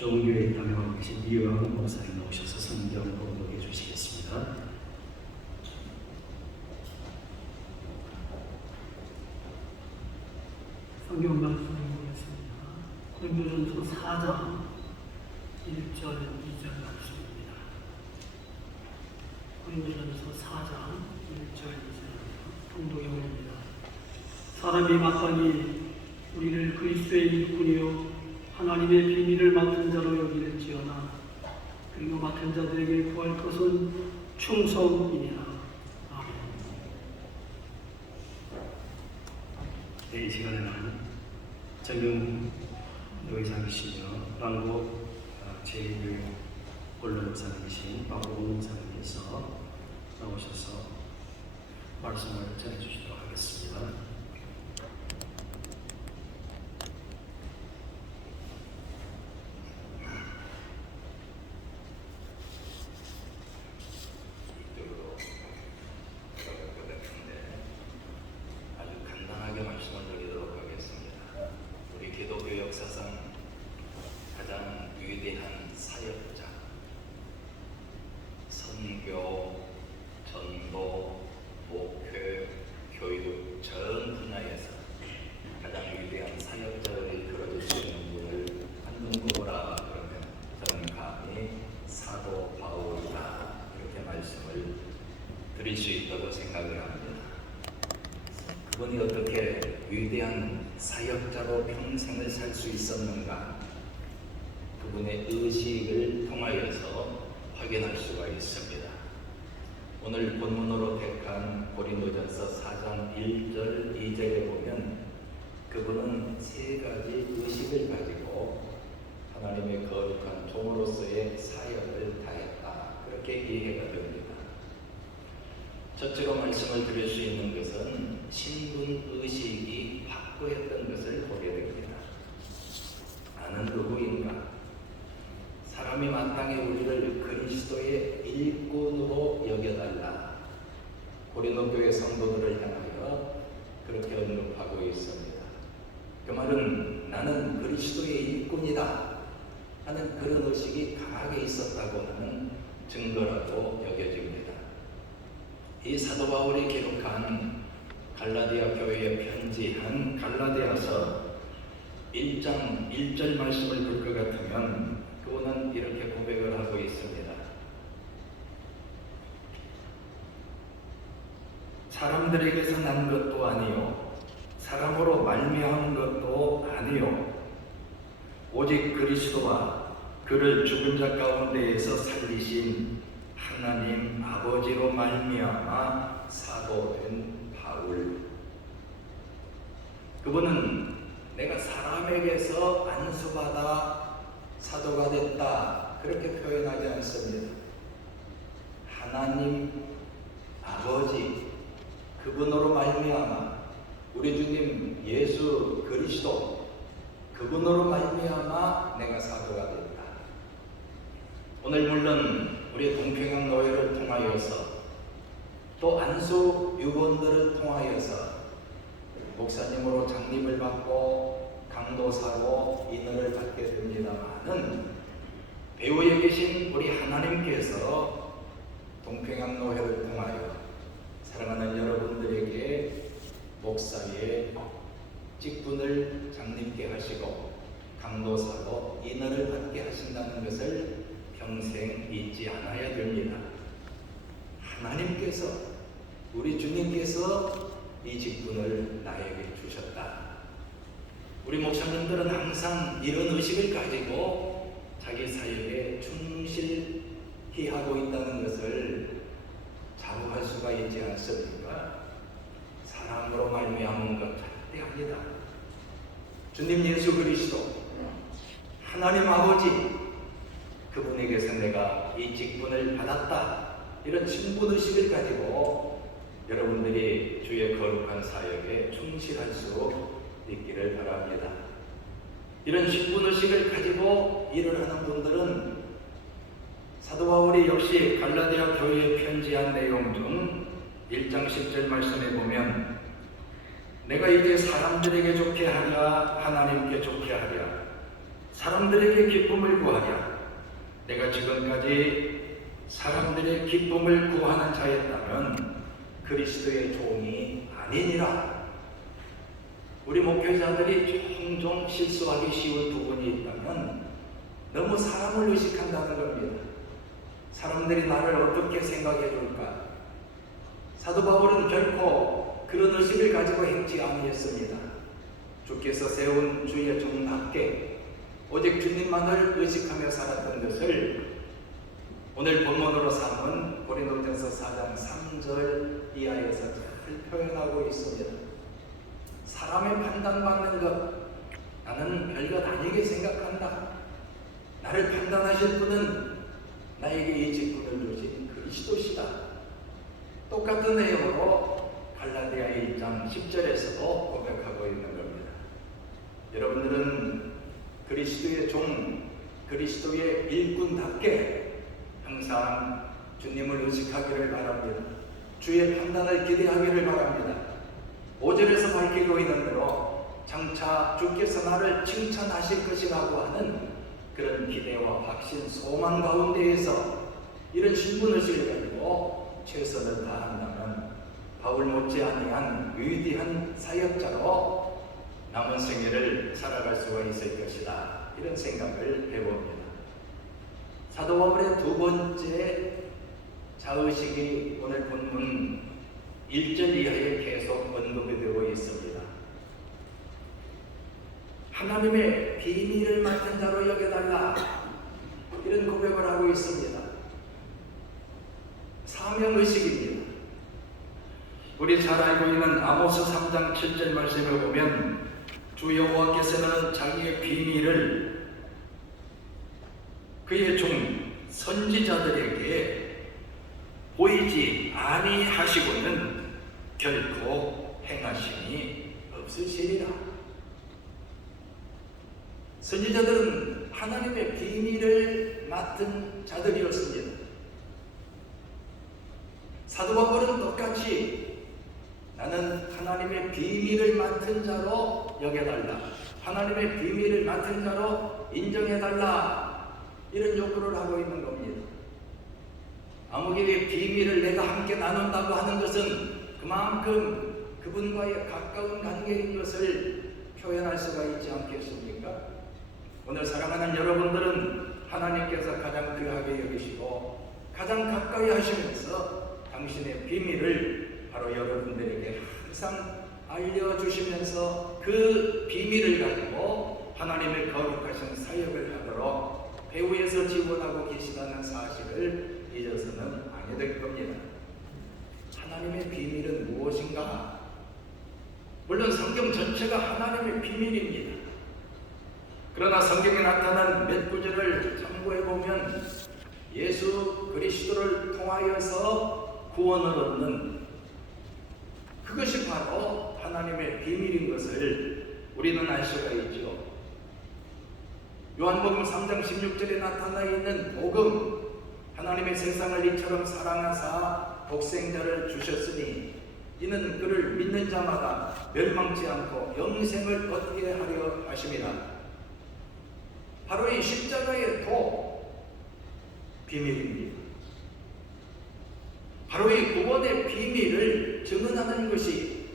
좋은 교회에 담임하고 계신 이효영 목사님 나오셔서 성경 봉독해 주시겠습니다. 성경 말씀 보겠습니다. 고린도전서 4장 1절 2절 말씀입니다. 고린도전서 4장 1절 2절 봉독해 옵니다. 사람이 마땅히 우리를 그리스도의 일꾼이요 하나님의 비밀을 맡은 자로 여기는지어나 그리고 맡은 자들에게 구할 것은 충성이니라. 아멘. 네, 이 시간에는 정경 노회장이시며 방국 제1교육 언론사님이신 박오은 목사님께서 나오셔서 말씀을 전해주시도록 하겠습니다. 드릴 수 있다고 생각을 합니다. 그분이 어떻게 위대한 사역자로 평생을 살 수 있었는가? 그분의 의식을 통하여서 확인할 수가 있습니다. 오늘 본문으로 택한 고린도전서 4장 1절 2절에 보면 그분은 세 가지 의식을 가지고 하나님의 거룩한 종으로서의 사역을 다했다. 그렇게 이해가 됩니다. 첫째로 말씀을 드릴 수 있는 것은 신분의식이 확고했던 것을 보게 됩니다. 나는 누구인가? 사람이 마땅히 우리를 그리스도의 일꾼으로 여겨달라. 고린도 교회 성도들을 향하여 그렇게 언급하고 있습니다. 그 말은 나는 그리스도의 일꾼이다 하는 그런 의식이 강하게 있었다고 하는 증거라고 여겨집니다. 이 사도 바울이 기록한 갈라디아 교회에 편지한 갈라디아서 1장 1절 말씀을 볼 것 같으면 그분은 이렇게 고백을 하고 있습니다. 사람들에게서 난 것도 아니요 사람으로 말미암은 것도 아니요 오직 그리스도와 그를 죽은 자 가운데에서 살리신 하나님 아버지로 말미암아 사도된 바울. 그분은 내가 사람에게서 안수받아 사도가 됐다 그렇게 표현하지 않습니다. 하나님 아버지 그분으로 말미암아 우리 주님 예수 그리스도 그분으로 말미암아 내가 사도가 됐다. 오늘 물론 우리 동평양 노회를 통하여서 또 안수 유본들을 통하여서 목사님으로 장립을 받고 강도사로 인허를 받게 됩니다마는 배후에 계신 우리 하나님께서 동평양 노회를 통하여 사랑하는 여러분들에게 목사의 직분을 장립케 하시고 강도사로 인허를 받게 하신다는 것을 평생 잊지 않아야 됩니다. 하나님께서 우리 주님께서 이 직분을 나에게 주셨다. 우리 목사님들은 항상 이런 의식을 가지고 자기 사역에 충실히 하고 있다는 것을 자부할 수가 있지 않습니까? 사람으로 말미암은 것 절대 아니다. 주님 예수 그리스도 하나님 아버지 그분에게서 내가 이 직분을 받았다. 이런 신분의식을 가지고 여러분들이 주의 거룩한 사역에 충실할 수 있기를 바랍니다. 이런 신분의식을 가지고 일을 하는 분들은 사도 바울이 역시 갈라디아 교회에 편지한 내용 중 1장 10절 말씀에 보면 내가 이제 사람들에게 좋게 하랴 하나님께 좋게 하랴 사람들에게 기쁨을 구하랴. 내가 지금까지 사람들의 기쁨을 구하는 자였다면 그리스도의 종이 아니니라. 우리 목회자들이 종종 실수하기 쉬운 부분이 있다면 너무 사람을 의식한다는 겁니다. 사람들이 나를 어떻게 생각해 줄까? 사도 바울은 결코 그런 의식을 가지고 행치 아니했습니다. 주께서 세운 주의 종답게 오직 주님만을 의식하며 살았던 것을 오늘 본문으로 삼은 고린도전서 4장 3절 이하에서 잘 표현하고 있습니다. 사람의 판단받는 것, 나는 별것 아니게 생각한다. 나를 판단하실 분은 나에게 이 직분을 주신 그리스도시다. 똑같은 내용으로 갈라디아 1장 10절에서도 고백하고 있는 겁니다. 여러분들은 그리스도의 종, 그리스도의 일꾼답게 항상 주님을 의식하기를 바랍니다. 주의 판단을 기대하기를 바랍니다. 5절에서 밝히고 있는 대로 장차 주께서 나를 칭찬하실 것이라고 하는 그런 기대와 확신, 소망 가운데에서 이런 신분의식을 가지고 최선을 다한다면 바울 못지 아니한 위대한 사역자로 남은 생애를 살아갈 수가 있을 것이다. 이런 생각을 해봅니다. 사도 바울의 두 번째 자의식이 오늘 본문 1절 이하에 계속 언급이 되고 있습니다. 하나님의 비밀을 맡은 자로 여겨달라. 이런 고백을 하고 있습니다. 사명의식입니다. 우리 잘 알고 있는 아모스 3장 7절 말씀을 보면 주 여호와께서는 자기의 비밀을 그의 종 선지자들에게 보이지 아니하시고는 결코 행하심이 없으시리라. 선지자들은 하나님의 비밀을 맡은 자들이었습니다. 사도 바울은 똑같이 나는 하나님의 비밀을 맡은 자로 여겨달라, 하나님의 비밀을 맡은 자로 인정해달라, 이런 요구를 하고 있는 겁니다. 아무개의 비밀을 내가 함께 나눈다고 하는 것은 그만큼 그분과의 가까운 관계인 것을 표현할 수가 있지 않겠습니까? 오늘 사랑하는 여러분들은 하나님께서 가장 귀하게 여기시고 가장 가까이 하시면서 당신의 비밀을 바로 여러분들에게 항상 알려주시면서 그 비밀을 가지고 하나님의 거룩하신 사역을 하도록 배후에서 지원하고 계시다는 사실을 잊어서는 아니 될 겁니다. 하나님의 비밀은 무엇인가? 물론 성경 전체가 하나님의 비밀입니다. 그러나 성경에 나타난 몇 구절을 참고해보면 예수 그리스도를 통하여서 구원을 얻는 그것이 바로 하나님의 비밀인 것을 우리는 알 수가 있죠. 요한복음 3장 16절에 나타나 있는 복음, 하나님의 세상을 이처럼 사랑하사 독생자를 주셨으니 이는 그를 믿는 자마다 멸망치 않고 영생을 얻게 하려 하심이라. 바로 이 십자가의 도 비밀입니다. 바로 이 구원의 비밀을 증언하는 것이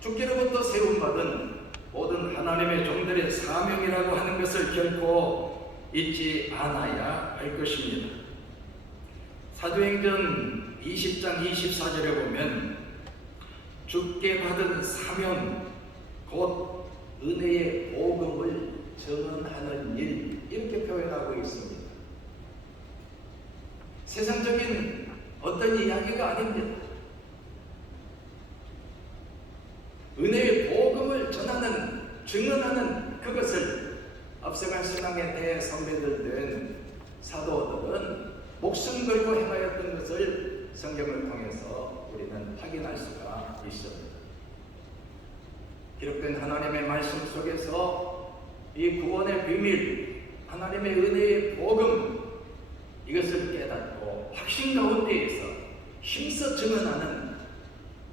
주께로부터 세움받은 모든 하나님의 종들의 사명이라고 하는 것을 결코 잊지 않아야 할 것입니다. 사도행전 20장 24절에 보면 주께 받은 사명 곧 은혜의 복음을 증언하는 일, 이렇게 표현하고 있습니다. 세상적인 어떤 이야기가 아닙니다. 은혜의 복음을 전하는, 증언하는 그것을 앞서간 신앙의 대선배들 된 사도들은 목숨 걸고 행하였던 것을 성경을 통해서 우리는 확인할 수가 있습니다. 기록된 하나님의 말씀 속에서 이 구원의 비밀, 하나님의 은혜의 복음, 이것을 깨닫고 확신 가운데에서 힘써 증언하는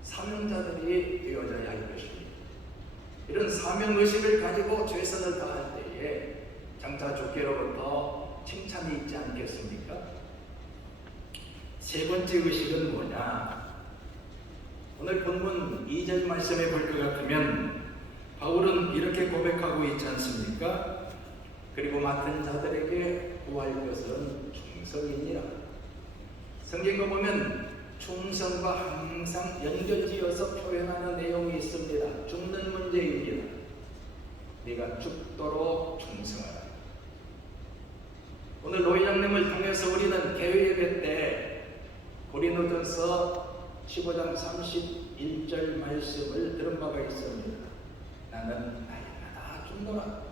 사명자들이 되어져야 할 것입니다. 이런 사명의식을 가지고 최선을 다할 때에 장차 주께로부터 칭찬이 있지 않겠습니까? 세 번째 의식은 뭐냐? 오늘 본문 2절 말씀에 볼 것 같으면 바울은 이렇게 고백하고 있지 않습니까? 그리고 맡은 자들에게 구할 것은 충성이니라. 성경을 보면 충성과 항상 연결지어서 표현하는 내용이 있습니다. 죽는 문제입니다. 네가 죽도록 충성하라. 오늘 노회장님을 통해서 우리는 개회예배 때 고린도전서 15장 31절 말씀을 들은 바가 있습니다. 나는 날마다 죽노라.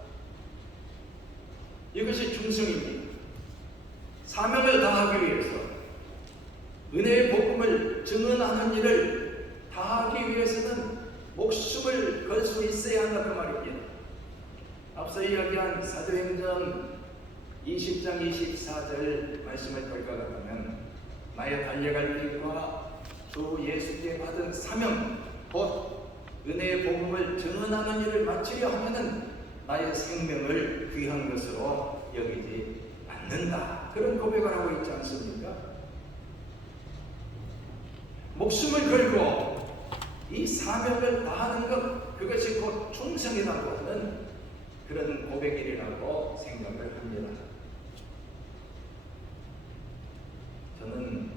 이것이 충성입니다. 사명을 다하기 위해서 은혜의 복음을 증언하는 일을 다하기 위해서는 목숨을 걸 수 있어야 한다 그 말입니다. 앞서 이야기한 사도행전 20장 24절 말씀을 볼 것 같으면 나의 달려갈 길과 주 예수께 받은 사명 곧 은혜의 복음을 증언하는 일을 마치려 하면은 나의 생명을 귀한 것으로 여기지 않는다. 그런 고백을 하고 있지 않습니까? 목숨을 걸고 이 사명을 다하는 것, 그것이 곧 충성이라고 하는 그런 고백이라고 생각을 합니다. 저는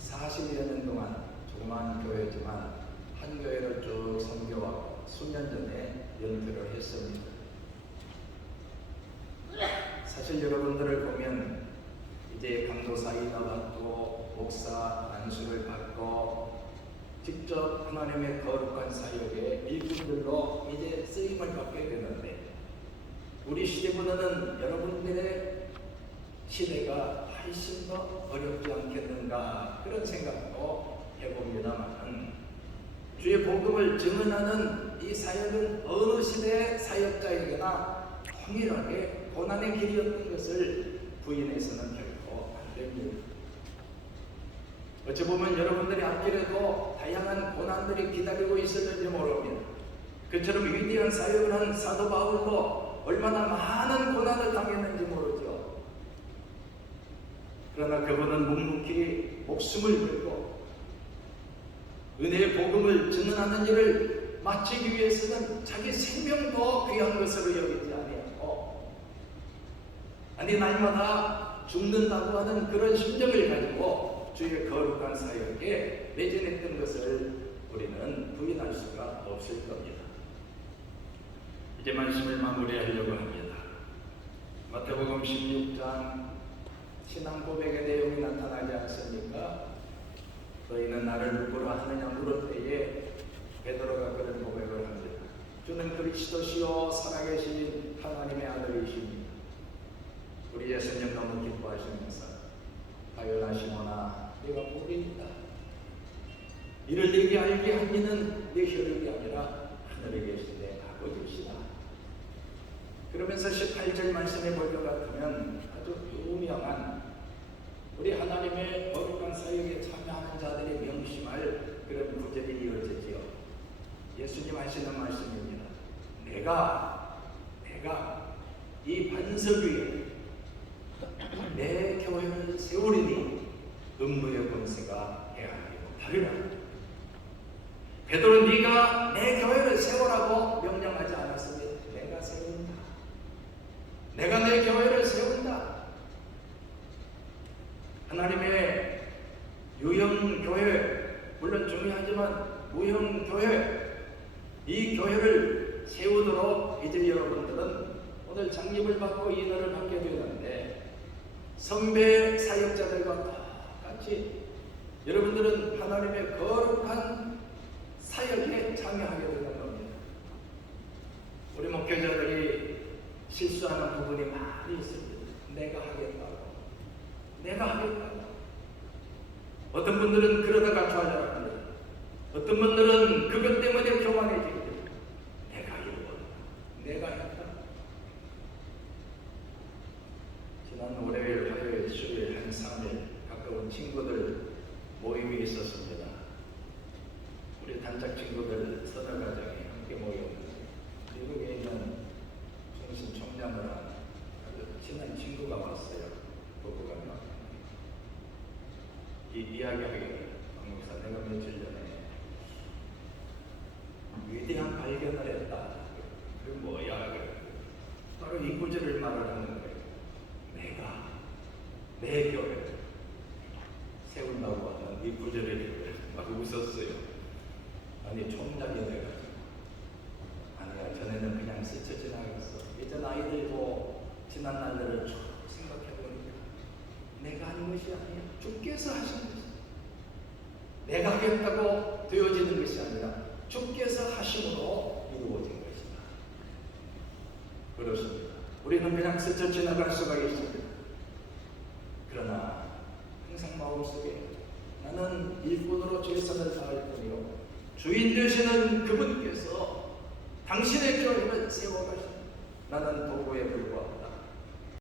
40여 년 동안 조그마한 교회지만 한 교회를 쭉 섬겨왔고 수년 전에 연퇴를 했습니다. 사실 여러분들을 보면 이제 강도사 인하 받고 목사 안수를 받고 직접 하나님의 거룩한 사역에 일꾼들로 이제 쓰임을 받게 되는데 우리 시대보다는 여러분들의 시대가 훨씬 더 어렵지 않겠는가 그런 생각도 해봅니다만 주의 복음을 증언하는 이 사역은 어느 시대의 사역자에게나 동일하게 고난의 길이었던 것을 부인해서는 결코 안 됩니다. 어찌 보면 여러분들의 앞길에도 다양한 고난들이 기다리고 있었는지 모릅니다. 그처럼 위대한 사역을 한 사도 바울도 얼마나 많은 고난을 당했는지 모르죠. 그러나 그분은 묵묵히 목숨을 걸고 은혜의 복음을 증언하는 일을 마치기 위해서는 자기 생명도 귀한 것으로 여기지 아니하고 아니 날마다 죽는다고 하는 그런 심정을 가지고 주의 거룩한 사역에 매진했던 것을 우리는 부인할 수가 없을 겁니다. 이제 말씀을 마무리하려고 합니다. 마태복음 16장 신앙 고백의 내용이 나타나지 않습니까? 너희는 나를 누구로 하느냐 물을 때에 베드로가 그런 고백을 합니다. 주는 그리스도시요 살아계신 하나님의 아들이십니다. 우리 예수님 너무 기뻐하시면서 하여나 시몬아 네가 복이 있다. 이를 네게 알게 한 이는 네 혈육이 아니라 하늘에 계신 내 아버지시다. 그러면서 18절 말씀해 볼 것 같으면 아주 유명한 우리 하나님의 거룩한 사역에 참여하는 자들이 명심할 그런 구절이 이어지지요. 예수님 하시는 말씀입니다. 내가 이 반석 위에 내 교회를 세우리니 음부의 권세가 해하리고 다르라. 베드로 네가 내 교회를 세우라고 명령하지 않았으니 내가 세운다. 내가 내 교회를 세운다. 하나님의 유형교회 물론 중요하지만 무형교회 이 교회를 세우도록 이제 여러분들은 오늘 장립을 받고 인허를 받게 되는데 선배 사역자들과 똑같이 여러분들은 하나님의 거룩한 사역에 참여하게 되는 겁니다. 우리 목회자들이 실수하는 부분이 많이 있습니다. 내가 하겠다고. 어떤 분들은 그러다가 좌절합니다. 어떤 분들은 그것 때문에 교만해집니다. 내가 했다. 지난 월요일, 화요일, 수요일 한 3일 가까운 친구들 모임이 있었습니다. 우리 단짝 친구들 서너 가정이 함께 모였는데 만나는 아주 친한 친구가 왔어요. 보고 가면 이 이야기하기를 박목사 내가 며칠 전에 위대한 발견을 했다. 그 뭐야? 바로 이 구절을 말하는 거예요. 내가 내 교회를 세운다고 하는 이 구절을 막 웃었어요. 아니 총장이 돼가지고 아니야 전에는 그냥 스쳐 지나갔어. 예전 아이들도 지난 날들을 쭉 생각해보니까 내가 하는 것이 아니야. 주께서 하신 것이야. 내가 하겠다고 되어지는 것이 아니라 주께서 하심으로 이루어진 것이다. 그렇습니다. 우리는 그냥 스쳐 지나갈 수가 있습니다. 그러나 항상 마음속에 나는 일꾼으로 최선을 다할 뿐이요 주인 되시는 그분께서 당신의 교회를 세워가시니 나는 도구에 불과하다.